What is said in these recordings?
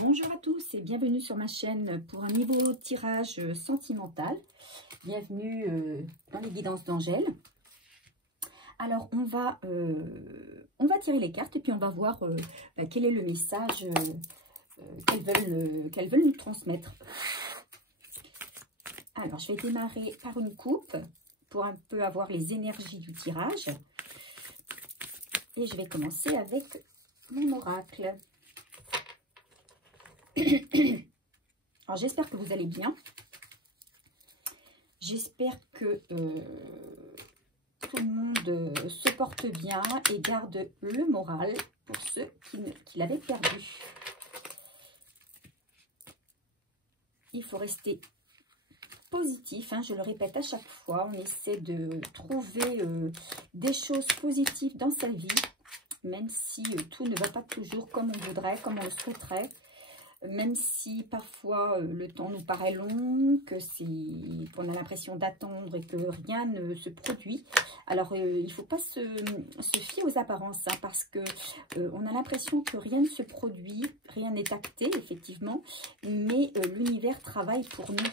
Bonjour à tous et bienvenue sur ma chaîne pour un nouveau tirage sentimental. Bienvenue dans les guidances d'Angèle. Alors on va tirer les cartes et puis on va voir quel est le message qu'elles veulent nous transmettre. Alors je vais démarrer par une coupe pour un peu avoir les énergies du tirage. Et je vais commencer avec mon oracle. Alors j'espère que vous allez bien. J'espère que tout le monde se porte bien et garde le moral pour ceux qui l'avaient perdu. Il faut rester positif, hein, je le répète à chaque fois. On essaie de trouver des choses positives dans sa vie, même si tout ne va pas toujours comme on voudrait, comme on le souhaiterait. Même si parfois le temps nous paraît long, qu'on a l'impression d'attendre et que rien ne se produit. Alors il ne faut pas se fier aux apparences, hein, parce que on a l'impression que rien ne se produit, rien n'est acté effectivement, mais l'univers travaille pour nous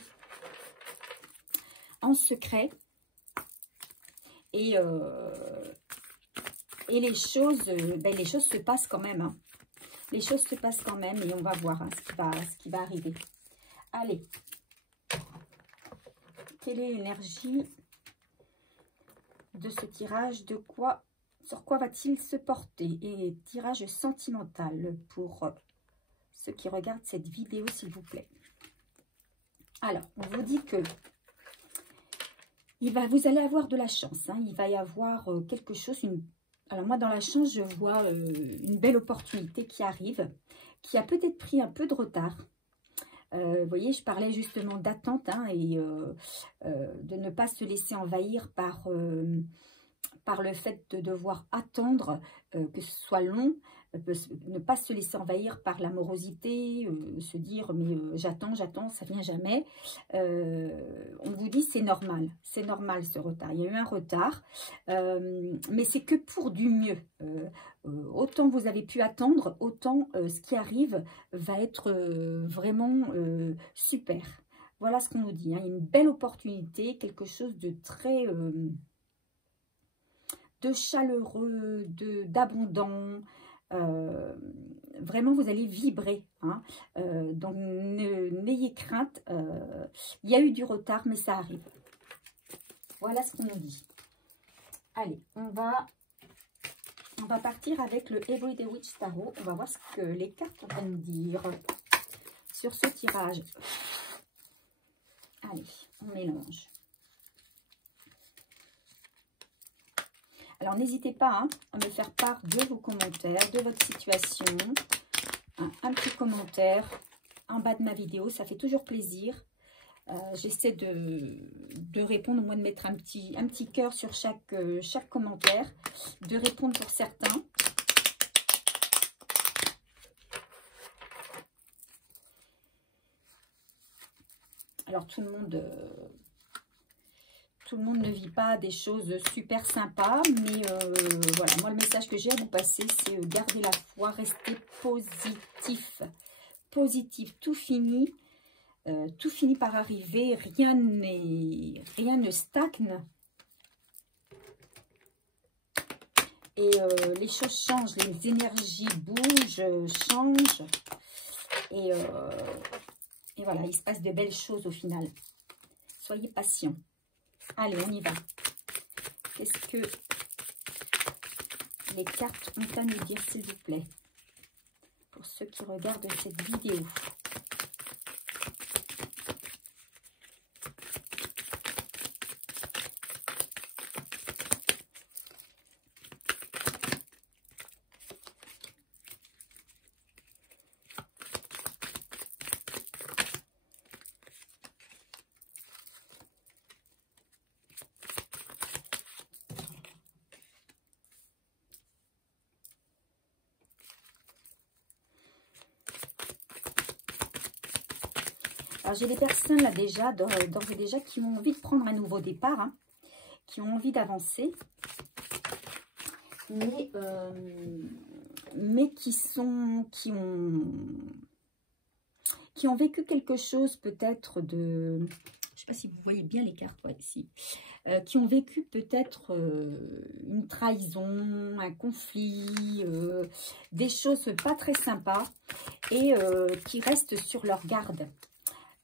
en secret et les choses se passent quand même, hein. Les choses se passent quand même et on va voir, hein, ce qui va arriver. Allez, quelle est l'énergie de ce tirage? Sur quoi va-t-il se porter? Et tirage sentimental pour ceux qui regardent cette vidéo, s'il vous plaît. Alors, on vous dit que vous allez avoir de la chance, hein, il va y avoir quelque chose, alors moi, dans la chance, je vois une belle opportunité qui arrive, qui a peut-être pris un peu de retard. Vous voyez, je parlais justement d'attente, hein, et de ne pas se laisser envahir par le fait de devoir attendre, que ce soit long, ne pas se laisser envahir par l'amorosité, se dire mais j'attends, ça vient jamais. On vous dit c'est normal ce retard. Il y a eu un retard, mais c'est que pour du mieux. Autant vous avez pu attendre, autant ce qui arrive va être vraiment super. Voilà ce qu'on nous dit, hein. Une belle opportunité, quelque chose de très de chaleureux, d'abondant. Vraiment vous allez vibrer, hein. Donc n'ayez crainte, il y a eu du retard mais ça arrive. Voilà ce qu'on nous dit. Allez, on va partir avec le Everyday Witch Tarot. On va voir ce que les cartes vont nous dire sur ce tirage. Allez, on mélange. Alors, n'hésitez pas, hein, à me faire part de vos commentaires, de votre situation. Un petit commentaire en bas de ma vidéo, ça fait toujours plaisir. J'essaie de répondre, au moins de mettre un petit cœur sur chaque commentaire, de répondre pour certains. Alors, tout le monde ne vit pas des choses super sympas, mais voilà, moi le message que j'ai à vous passer, c'est garder la foi, rester positif. Positif, tout finit par arriver, rien ne stagne. Et les choses changent, les énergies bougent, changent. Et voilà, il se passe de belles choses au final. Soyez patients. Allez, on y va. Qu'est-ce que les cartes ont à nous dire, s'il vous plaît, pour ceux qui regardent cette vidéo? Alors, j'ai des personnes là déjà, d'ores et déjà, qui ont envie de prendre un nouveau départ, hein, qui ont envie d'avancer, mais qui ont qui ont vécu quelque chose peut-être de... Je ne sais pas si vous voyez bien les cartes, ouais, si. Qui ont vécu peut-être une trahison, un conflit, des choses pas très sympas et qui restent sur leur garde.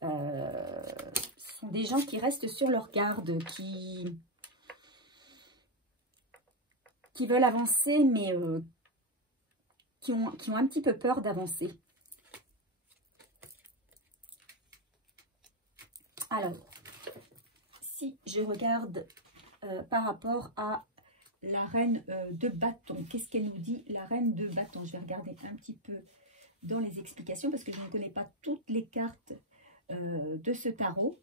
Ce sont des gens qui restent sur leur garde, qui veulent avancer, mais qui ont un petit peu peur d'avancer. Alors, si je regarde par rapport à la reine de bâton, qu'est-ce qu'elle nous dit, la reine de bâton? Je vais regarder un petit peu dans les explications parce que je ne connais pas toutes les cartes de ce tarot.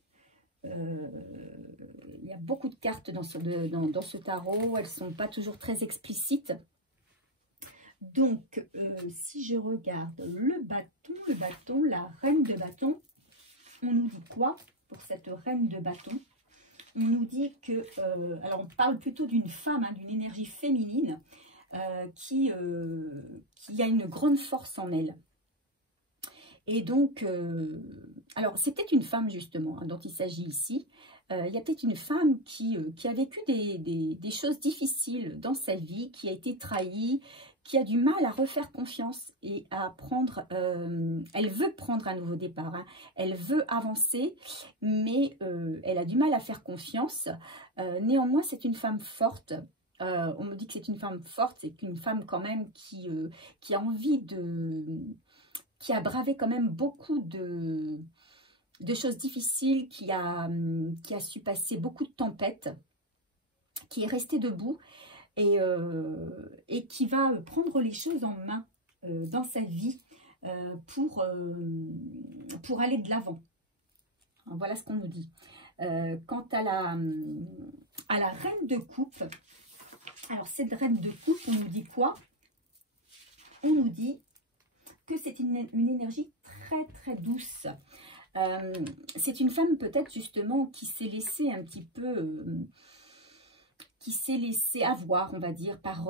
Il y a beaucoup de cartes dans ce tarot, elles ne sont pas toujours très explicites. Donc, si je regarde le bâton, la reine de bâton, on nous dit quoi pour cette reine de bâton? On nous dit que, alors on parle plutôt d'une femme, hein, d'une énergie féminine qui a une grande force en elle. Et donc, alors c'est peut-être une femme justement hein, dont il s'agit ici. Il y a peut-être une femme qui a vécu des choses difficiles dans sa vie, qui a été trahie, qui a du mal à refaire confiance et à prendre, elle veut prendre un nouveau départ, hein. Elle veut avancer, mais elle a du mal à faire confiance. Néanmoins, c'est une femme forte. On me dit que c'est une femme forte, c'est une femme quand même qui a envie qui a bravé quand même beaucoup de choses difficiles, qui a su passer beaucoup de tempêtes, qui est restée debout et qui va prendre les choses en main dans sa vie pour aller de l'avant. Voilà ce qu'on nous dit. Quant à la reine de coupe, alors cette reine de coupe, on nous dit quoi? On nous dit que c'est une énergie très très douce. C'est une femme peut-être justement qui s'est laissée un petit peu, qui s'est laissée avoir, on va dire, par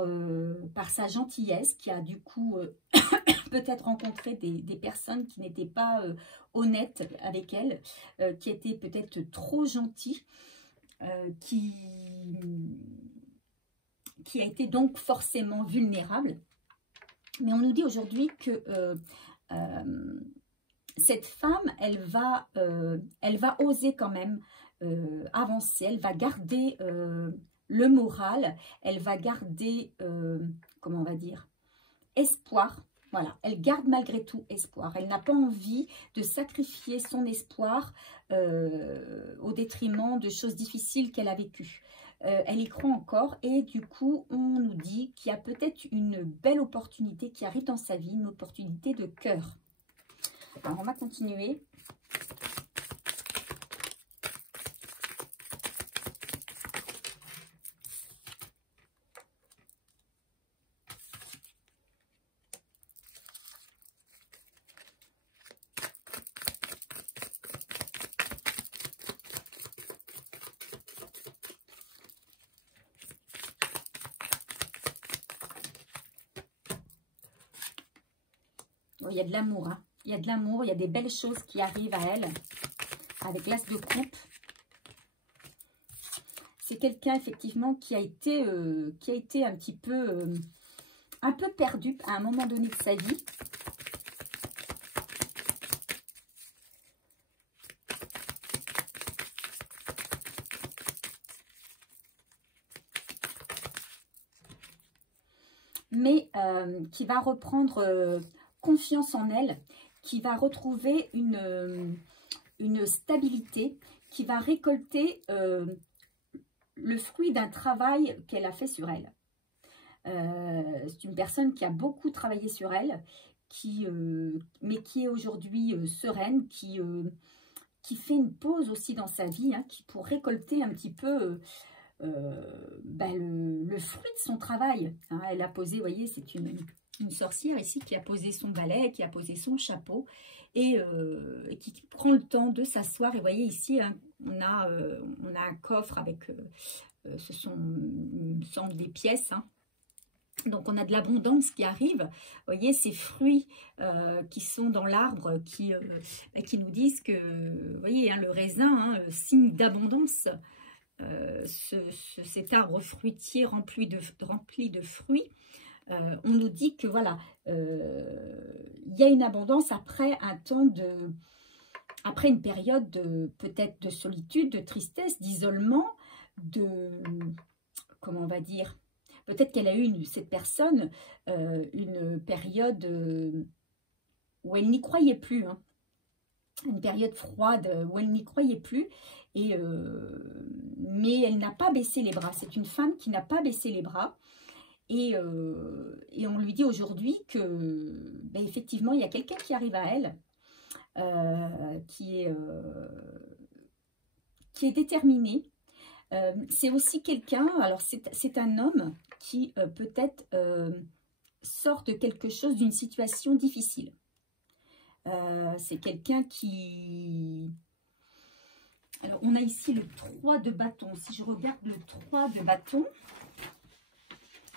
sa gentillesse, qui a du coup peut-être rencontré des personnes qui n'étaient pas honnêtes avec elle, qui étaient peut-être trop gentilles, qui a été donc forcément vulnérable. Mais on nous dit aujourd'hui que cette femme, elle va oser quand même avancer, elle va garder le moral, elle va garder, comment on va dire, espoir. Voilà, elle garde malgré tout espoir. Elle n'a pas envie de sacrifier son espoir au détriment de choses difficiles qu'elle a vécues. Elle y croit encore et du coup, on nous dit qu'il y a peut-être une belle opportunité qui arrive dans sa vie, une opportunité de cœur. Alors, on va continuer. Oh, il y a de l'amour, hein. Il y a de l'amour, il y a des belles choses qui arrivent à elle, avec l'as de coupe. C'est quelqu'un, effectivement, qui a été un petit peu, perdu à un moment donné de sa vie. Mais qui va reprendre confiance en elle, qui va retrouver une stabilité, qui va récolter le fruit d'un travail qu'elle a fait sur elle. C'est une personne qui a beaucoup travaillé sur elle, mais qui est aujourd'hui sereine, qui fait une pause aussi dans sa vie, hein, pour récolter un petit peu le fruit de son travail. Hein. Elle a posé, vous voyez, c'est une sorcière ici qui a posé son balai, qui a posé son chapeau et qui prend le temps de s'asseoir. Et vous voyez ici, hein, on a un coffre avec, ce sont, il me semble, des pièces. Hein. Donc, on a de l'abondance qui arrive. Vous voyez, ces fruits qui sont dans l'arbre qui nous disent que, vous voyez, hein, le raisin, hein, signe d'abondance. Cet arbre fruitier rempli de fruits, on nous dit que voilà, il y a une abondance après un temps après une période peut-être de solitude, de tristesse, d'isolement, comment on va dire, peut-être qu'elle a eu, cette personne, une période où elle n'y croyait plus, hein. Une période froide où elle n'y croyait plus, mais elle n'a pas baissé les bras. C'est une femme qui n'a pas baissé les bras, et on lui dit aujourd'hui que, ben, effectivement, il y a quelqu'un qui arrive à elle, qui est déterminé. C'est aussi quelqu'un, alors c'est un homme qui peut-être sort de quelque chose, d'une situation difficile. C'est quelqu'un qui... Alors, on a ici le 3 de bâton. Si je regarde le 3 de bâton,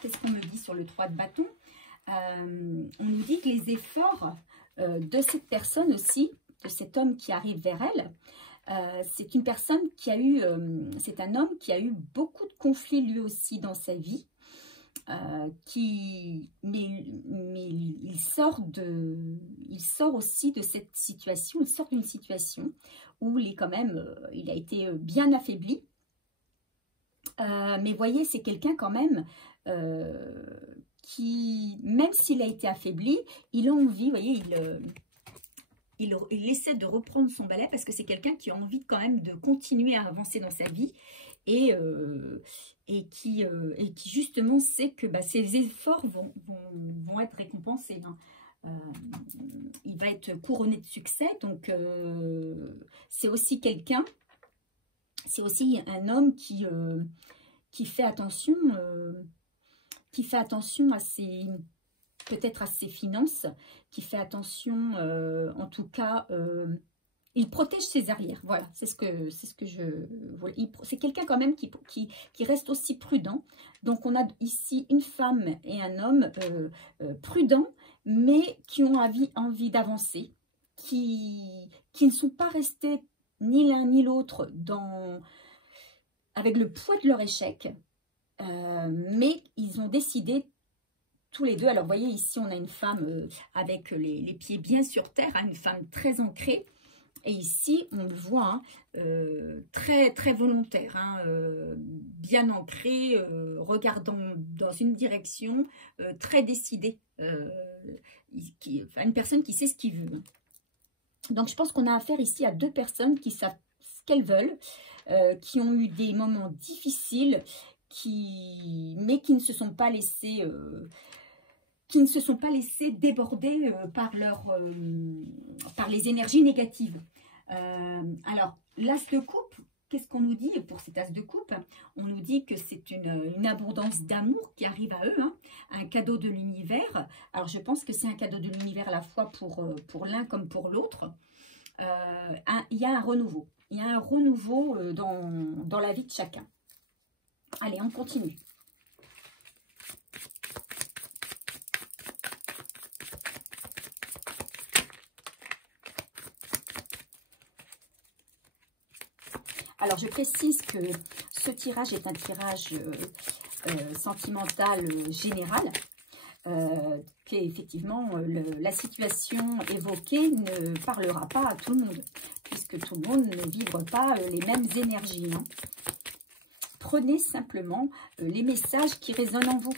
qu'est-ce qu'on me dit sur le 3 de bâton? On nous dit que les efforts de cette personne aussi, de cet homme qui arrive vers elle, c'est une personne qui a eu... c'est un homme qui a eu beaucoup de conflits lui aussi dans sa vie. Mais il sort aussi de cette situation, il sort d'une situation où il est quand même, il a été bien affaibli. Mais voyez, c'est quelqu'un quand même qui, même s'il a été affaibli, il a envie, vous voyez, il essaie de reprendre son balai parce que c'est quelqu'un qui a envie quand même de continuer à avancer dans sa vie. Et qui justement sait que bah, ses efforts vont être récompensés. Hein. Il va être couronné de succès. Donc, c'est aussi quelqu'un, c'est aussi un homme qui fait attention à ses... peut-être à ses finances, qui fait attention, en tout cas... il protège ses arrières, voilà, c'est ce que je voulais. C'est quelqu'un quand même qui reste aussi prudent. Donc, on a ici une femme et un homme prudents, mais qui ont envie d'avancer, qui ne sont pas restés ni l'un ni l'autre avec le poids de leur échec, mais ils ont décidé tous les deux. Alors, vous voyez, ici, on a une femme avec les pieds bien sur terre, hein, une femme très ancrée. Et ici, on le voit, hein, très, très volontaire, hein, bien ancré, regardant dans une direction, très décidée. Une personne qui sait ce qu'il veut. Donc, je pense qu'on a affaire ici à deux personnes qui savent ce qu'elles veulent, qui ont eu des moments difficiles, mais qui ne se sont pas laissés... déborder par les énergies négatives. Alors, l'as de coupe, qu'est-ce qu'on nous dit pour cet as de coupe? On nous dit que c'est une abondance d'amour qui arrive à eux, hein, un cadeau de l'univers. Alors, je pense que c'est un cadeau de l'univers à la fois pour l'un comme pour l'autre. Il y a un renouveau. Il y a un renouveau dans la vie de chacun. Allez, on continue. Alors, je précise que ce tirage est un tirage sentimental général, qu'effectivement, la situation évoquée ne parlera pas à tout le monde, puisque tout le monde ne vibre pas les mêmes énergies. Hein. Prenez simplement les messages qui résonnent en vous.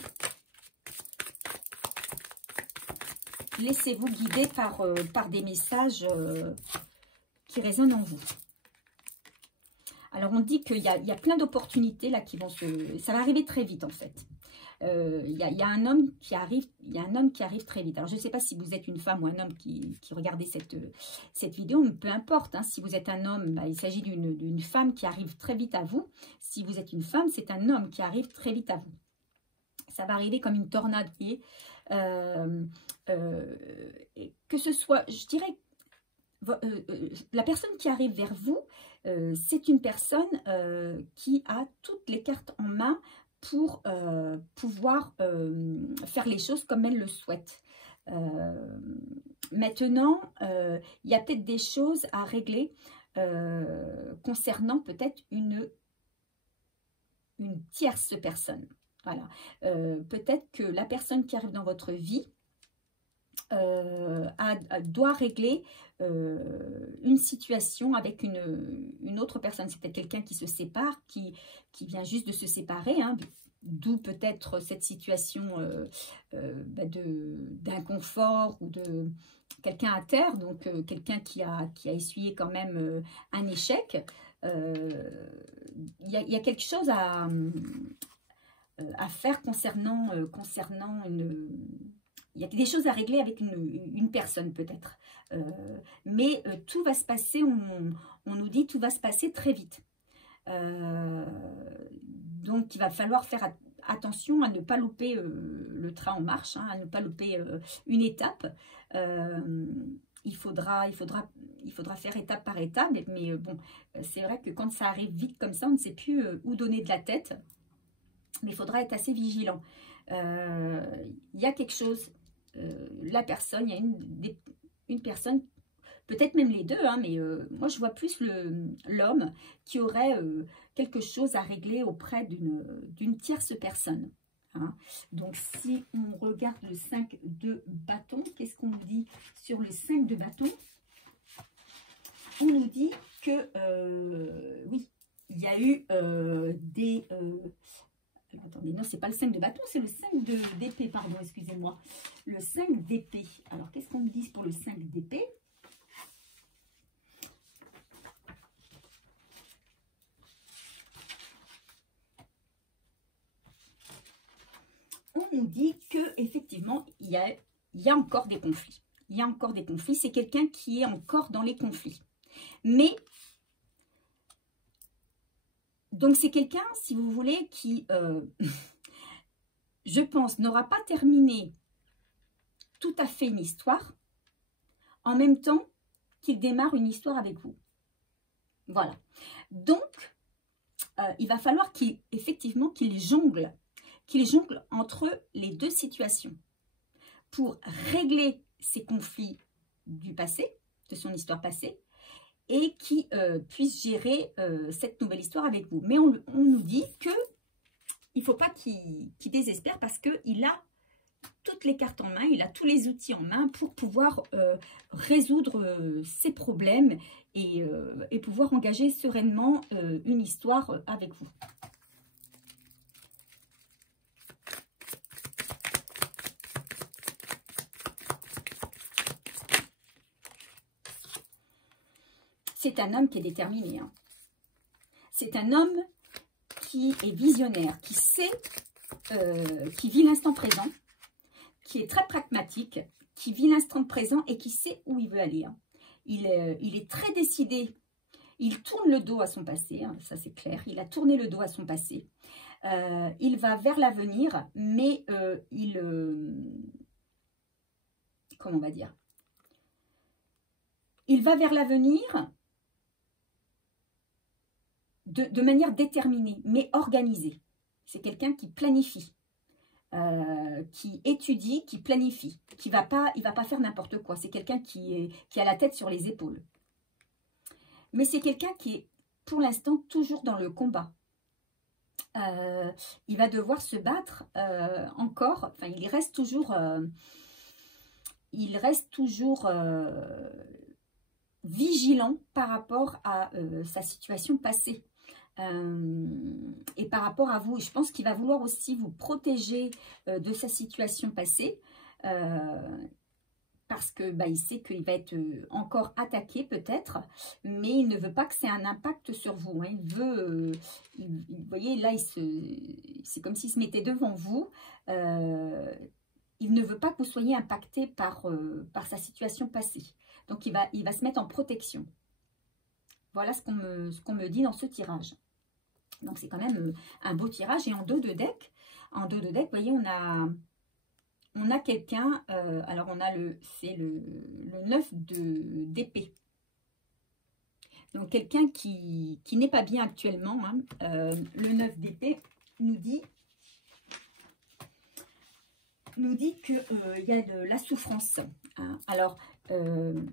Laissez-vous guider par des messages qui résonnent en vous. Alors, on dit qu'il y a plein d'opportunités là qui vont ça va arriver très vite en fait. Il y a un homme qui arrive, très vite. Alors, je ne sais pas si vous êtes une femme ou un homme qui regardez cette vidéo, mais peu importe. Hein, si vous êtes un homme, bah, il s'agit d'une femme qui arrive très vite à vous. Si vous êtes une femme, c'est un homme qui arrive très vite à vous. Ça va arriver comme une tornade. Que ce soit, je dirais, la personne qui arrive vers vous, c'est une personne qui a toutes les cartes en main pour pouvoir faire les choses comme elle le souhaite. Maintenant, il y a peut-être des choses à régler concernant peut-être une tierce personne. Voilà. Peut-être que la personne qui arrive dans votre vie doit régler une situation avec une autre personne. C'est peut-être quelqu'un qui se sépare, qui vient juste de se séparer, hein, d'où peut-être cette situation d'inconfort ou de quelqu'un à terre, donc quelqu'un qui a essuyé quand même un échec. Il y a quelque chose à faire concernant il y a des choses à régler avec une personne peut-être. Mais tout va se passer, on nous dit tout va se passer très vite. Donc il va falloir faire attention à ne pas louper le train en marche, hein, à ne pas louper une étape. Il faudra faire étape par étape, mais bon, c'est vrai que quand ça arrive vite comme ça, on ne sait plus où donner de la tête. Mais il faudra être assez vigilant. Il y a quelque chose, la personne, il y a une personne, peut-être même les deux, hein, mais moi je vois plus l'homme qui aurait quelque chose à régler auprès d'une tierce personne. Hein. Donc si on regarde le 5 de bâton, qu'est-ce qu'on nous dit sur le 5 de bâton? On nous dit que, oui, il y a eu des... attendez, non, c'est pas le 5 de bâton, c'est le 5 d'épée, pardon, excusez-moi. Le 5 d'épée. Alors, qu'est-ce qu'on me dit pour le 5 d'épée? On nous dit que effectivement, il y a encore des conflits. Il y a encore des conflits. C'est quelqu'un qui est encore dans les conflits. Mais... donc, c'est quelqu'un, si vous voulez, qui, je pense, n'aura pas terminé tout à fait une histoire, en même temps qu'il démarre une histoire avec vous. Voilà. Donc, il va falloir effectivement qu'il jongle entre les deux situations pour régler ces conflits du passé, de son histoire passée, et qui puisse gérer cette nouvelle histoire avec vous. Mais on nous dit qu'il ne faut pas qu'il désespère parce qu'il a toutes les cartes en main, il a tous les outils en main pour pouvoir résoudre ses problèmes et pouvoir engager sereinement une histoire avec vous. C'est un homme qui est déterminé. Hein. C'est un homme qui est visionnaire, qui sait, qui vit l'instant présent, qui est très pragmatique, qui vit l'instant présent et qui sait où il veut aller. Hein. Il est très décidé. Il tourne le dos à son passé, hein, ça c'est clair. Il a tourné le dos à son passé. Il va vers l'avenir, mais comment on va dire? Il va vers l'avenir de manière déterminée, mais organisée. C'est quelqu'un qui planifie, qui étudie, qui planifie, il va pas faire n'importe quoi. C'est quelqu'un qui a la tête sur les épaules. Mais c'est quelqu'un qui est, pour l'instant, toujours dans le combat. Il va devoir se battre encore, enfin, il reste toujours vigilant par rapport à sa situation passée. Et par rapport à vous, je pense qu'il va vouloir aussi vous protéger de sa situation passée parce que il sait qu'il va être encore attaqué peut-être, mais il ne veut pas que c'est un impact sur vous. Hein. Il veut, vous voyez, là, c'est comme s'il se mettait devant vous. Il ne veut pas que vous soyez impacté par sa situation passée. Donc, il va se mettre en protection. Voilà ce qu'on me dit dans ce tirage. Donc, c'est quand même un beau tirage. Et en dos de deck, vous voyez, on a quelqu'un, alors on a c'est le 9 d'épée. Donc, quelqu'un qui n'est pas bien actuellement. Hein. Le 9 d'épée nous dit nous dit qu'il y a de la souffrance. Hein. Alors, je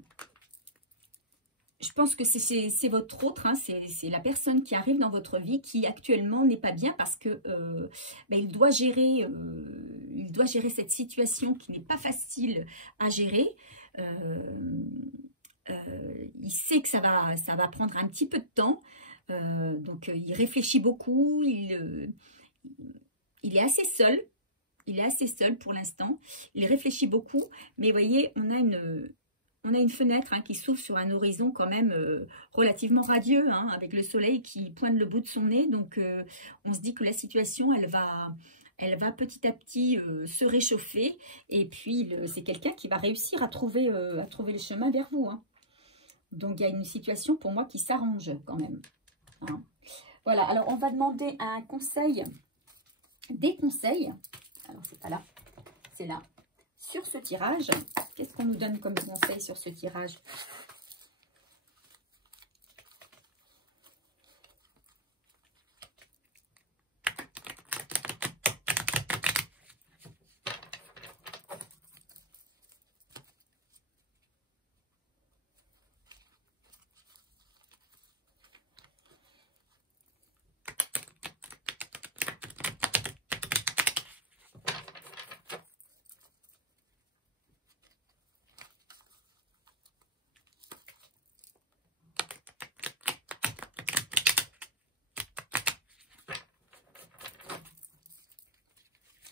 pense que c'est votre autre, hein, c'est la personne qui arrive dans votre vie qui actuellement n'est pas bien parce que il doit gérer cette situation qui n'est pas facile à gérer. Il sait que ça va prendre un petit peu de temps, donc il réfléchit beaucoup, il est assez seul. Il est assez seul pour l'instant, il réfléchit beaucoup, mais vous voyez, on a une fenêtre hein, qui s'ouvre sur un horizon quand même relativement radieux, hein, avec le soleil qui pointe le bout de son nez. Donc, on se dit que la situation, elle va petit à petit se réchauffer. Et puis, c'est quelqu'un qui va réussir à trouver le chemin vers vous. Hein. Donc, il y a une situation pour moi qui s'arrange quand même. Hein. Voilà, alors on va demander un conseil, des conseils. Alors, c'est pas là, c'est là. Sur ce tirage, qu'est-ce qu'on nous donne comme conseil sur ce tirage?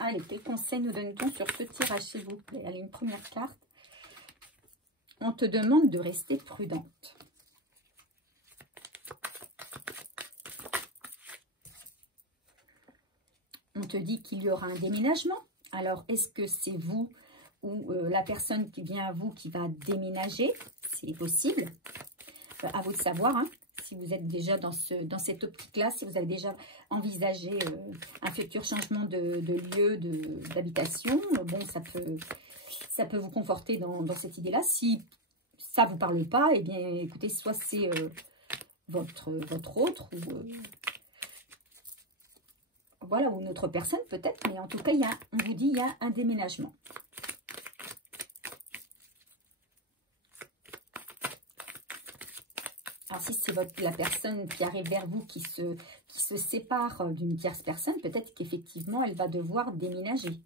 Allez, quel conseil nous donne-t-on sur ce tirage, s'il vous plaît? Allez, une première carte. On te demande de rester prudente. On te dit qu'il y aura un déménagement. Alors, est-ce que c'est vous ou la personne qui vient à vous qui va déménager? C'est possible. À vous de savoir, hein. Si vous êtes déjà dans cette optique-là, si vous avez déjà envisagé un futur changement de lieu d'habitation, bon, ça peut vous conforter dans cette idée-là. Si ça ne vous parle pas, eh bien, écoutez, soit c'est votre autre, ou voilà, ou une autre personne peut-être, mais en tout cas, on vous dit il y a un déménagement. Alors, si c'est la personne qui arrive vers vous qui se sépare d'une tierce personne, peut-être qu'effectivement, elle va devoir déménager.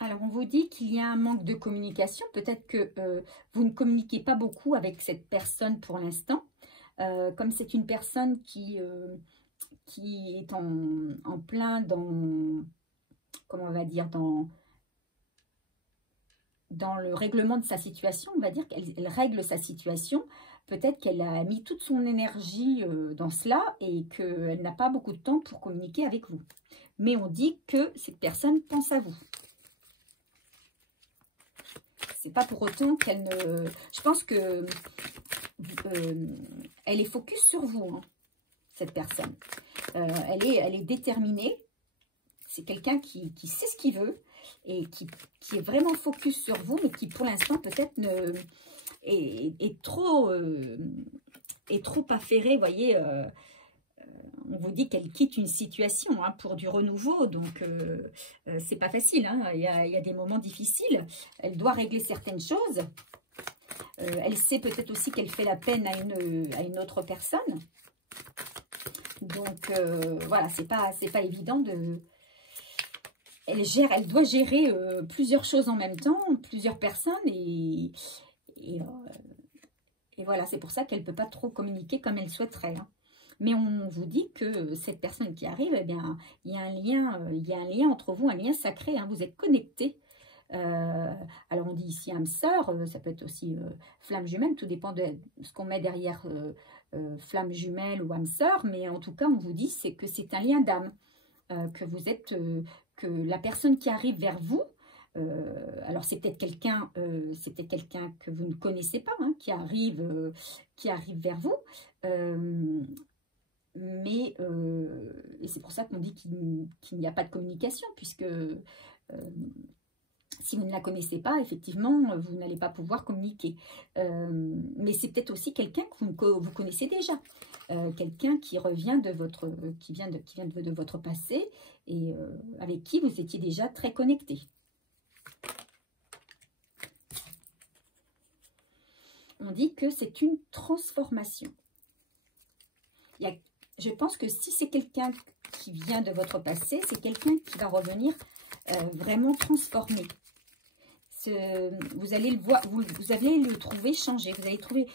Alors, on vous dit qu'il y a un manque de communication. Peut-être que vous ne communiquez pas beaucoup avec cette personne pour l'instant. Comme c'est une personne qui est en plein dans, comment on va dire, dans le règlement de sa situation, on va dire qu'elle règle sa situation. Peut-être qu'elle a mis toute son énergie dans cela et qu'elle n'a pas beaucoup de temps pour communiquer avec vous. Mais on dit que cette personne pense à vous. C'est pas pour autant qu'elle ne... Je pense que elle est focus sur vous, hein, cette personne. Elle est déterminée. C'est quelqu'un qui sait ce qu'il veut et qui est vraiment focus sur vous, mais qui pour l'instant peut-être est trop affairée. Vous voyez, on vous dit qu'elle quitte une situation hein, pour du renouveau, donc c'est pas facile. Hein, il y a des moments difficiles. Elle doit régler certaines choses. Elle sait peut-être aussi qu'elle fait la peine à une autre personne. Donc, voilà, c'est pas évident de... Elle doit gérer plusieurs choses en même temps, plusieurs personnes. Et voilà, c'est pour ça qu'elle ne peut pas trop communiquer comme elle souhaiterait. Hein. Mais on vous dit que cette personne qui arrive, eh bien, il y a un lien entre vous, un lien sacré. Hein, vous êtes connectés. Alors on dit ici âme sœur, ça peut être aussi flamme jumelle, tout dépend de ce qu'on met derrière flamme jumelle ou âme sœur, mais en tout cas on vous dit c'est que c'est un lien d'âme, que vous êtes, que la personne qui arrive vers vous, alors c'est peut-être quelqu'un que vous ne connaissez pas, hein, qui arrive vers vous, mais et c'est pour ça qu'on dit qu'il n'y a pas de communication, puisque Si vous ne la connaissez pas, effectivement, vous n'allez pas pouvoir communiquer. Mais c'est peut-être aussi quelqu'un que vous connaissez déjà. Quelqu'un qui revient de votre, qui vient de votre passé et avec qui vous étiez déjà très connecté. On dit que c'est une transformation. Je pense que si c'est quelqu'un qui vient de votre passé, c'est quelqu'un qui va revenir vraiment transformé. Vous allez le voir, vous allez le trouver changé. Vous allez trouver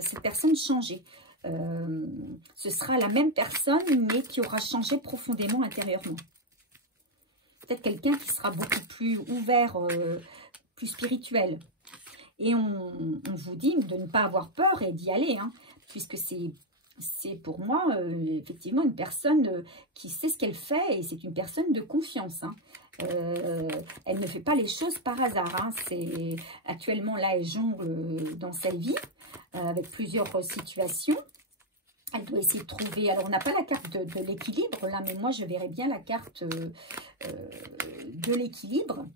cette personne changée. Ce sera la même personne, mais qui aura changé profondément intérieurement. Peut-être quelqu'un qui sera beaucoup plus ouvert, plus spirituel. Et on vous dit de ne pas avoir peur et d'y aller, hein, puisque c'est pour moi, effectivement, une personne qui sait ce qu'elle fait et c'est une personne de confiance. Hein. Elle ne fait pas les choses par hasard. Hein. Actuellement, là, elle jongle dans sa vie avec plusieurs situations. Elle doit essayer de trouver... Alors, on n'a pas la carte de l'équilibre, là, mais moi, je verrais bien la carte de l'équilibre.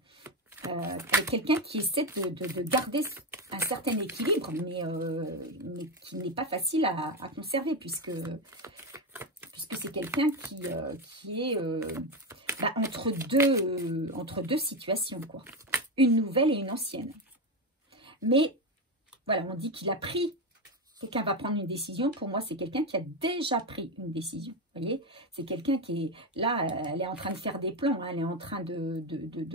Avec quelqu'un qui essaie de garder un certain équilibre, mais qui n'est pas facile à conserver, puisque c'est quelqu'un qui est entre deux situations, quoi. Une nouvelle et une ancienne. Mais, voilà, on dit qu'il a pris... Quelqu'un va prendre une décision. Pour moi, c'est quelqu'un qui a déjà pris une décision. Vous voyez, c'est quelqu'un qui est là, elle est en train de faire des plans, hein, elle est en train de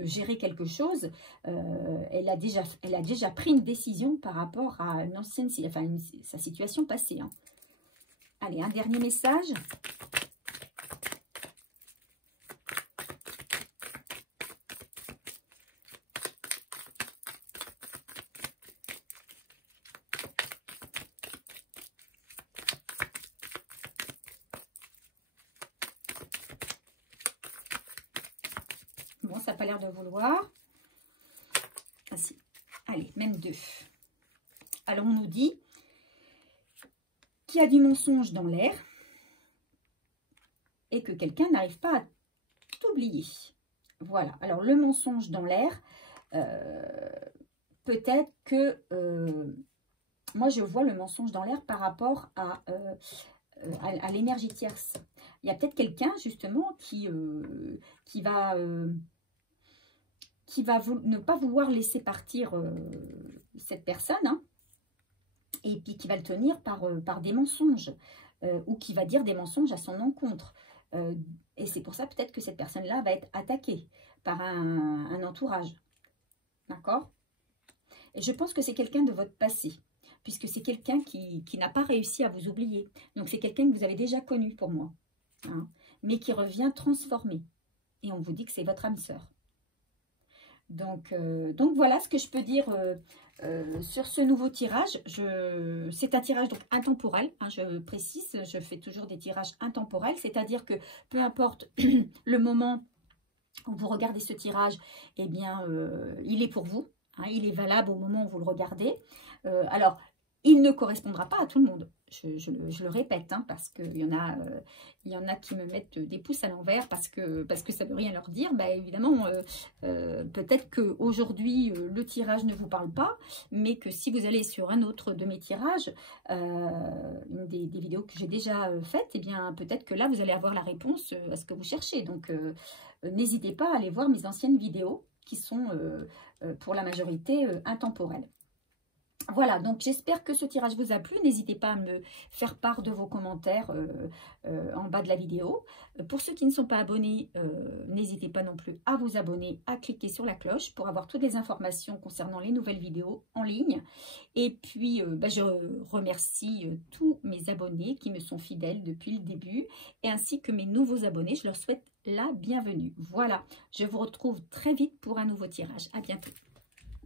gérer quelque chose. Elle a déjà pris une décision par rapport à une ancienne, sa situation passée. Hein. Allez, un dernier message. Bon, ça n'a pas l'air de vouloir. Ah si. Allez, même 2. Alors, on nous dit qu'il y a du mensonge dans l'air et que quelqu'un n'arrive pas à t'oublier. Voilà. Alors, le mensonge dans l'air, peut-être que... moi, je vois le mensonge dans l'air par rapport à l'énergie tierce. Il y a peut-être quelqu'un, justement, qui va ne pas vouloir laisser partir cette personne, hein, et puis qui va le tenir par des mensonges, ou qui va dire des mensonges à son encontre. Et c'est pour ça peut-être que cette personne-là va être attaquée par un entourage. D'accord? Et je pense que c'est quelqu'un de votre passé, puisque c'est quelqu'un qui n'a pas réussi à vous oublier. Donc c'est quelqu'un que vous avez déjà connu pour moi, hein, mais qui revient transformé. Et on vous dit que c'est votre âme sœur. Donc voilà ce que je peux dire sur ce nouveau tirage. C'est un tirage donc intemporel, hein, je précise, je fais toujours des tirages intemporels, c'est-à-dire que peu importe le moment où vous regardez ce tirage, eh bien il est pour vous, hein, il est valable au moment où vous le regardez. Alors, il ne correspondra pas à tout le monde. Je le répète, hein, parce qu'il y en a qui me mettent des pouces à l'envers parce que ça ne veut rien leur dire. Bah, évidemment, peut-être qu'aujourd'hui, le tirage ne vous parle pas, mais que si vous allez sur un autre de mes tirages, des vidéos que j'ai déjà faites, eh bien, peut-être que là, vous allez avoir la réponse à ce que vous cherchez. Donc, n'hésitez pas à aller voir mes anciennes vidéos qui sont, pour la majorité, intemporelles. Voilà, donc j'espère que ce tirage vous a plu. N'hésitez pas à me faire part de vos commentaires en bas de la vidéo. Pour ceux qui ne sont pas abonnés, n'hésitez pas non plus à vous abonner, à cliquer sur la cloche pour avoir toutes les informations concernant les nouvelles vidéos en ligne. Et puis, je remercie tous mes abonnés qui me sont fidèles depuis le début, et ainsi que mes nouveaux abonnés. Je leur souhaite la bienvenue. Voilà, je vous retrouve très vite pour un nouveau tirage. À bientôt.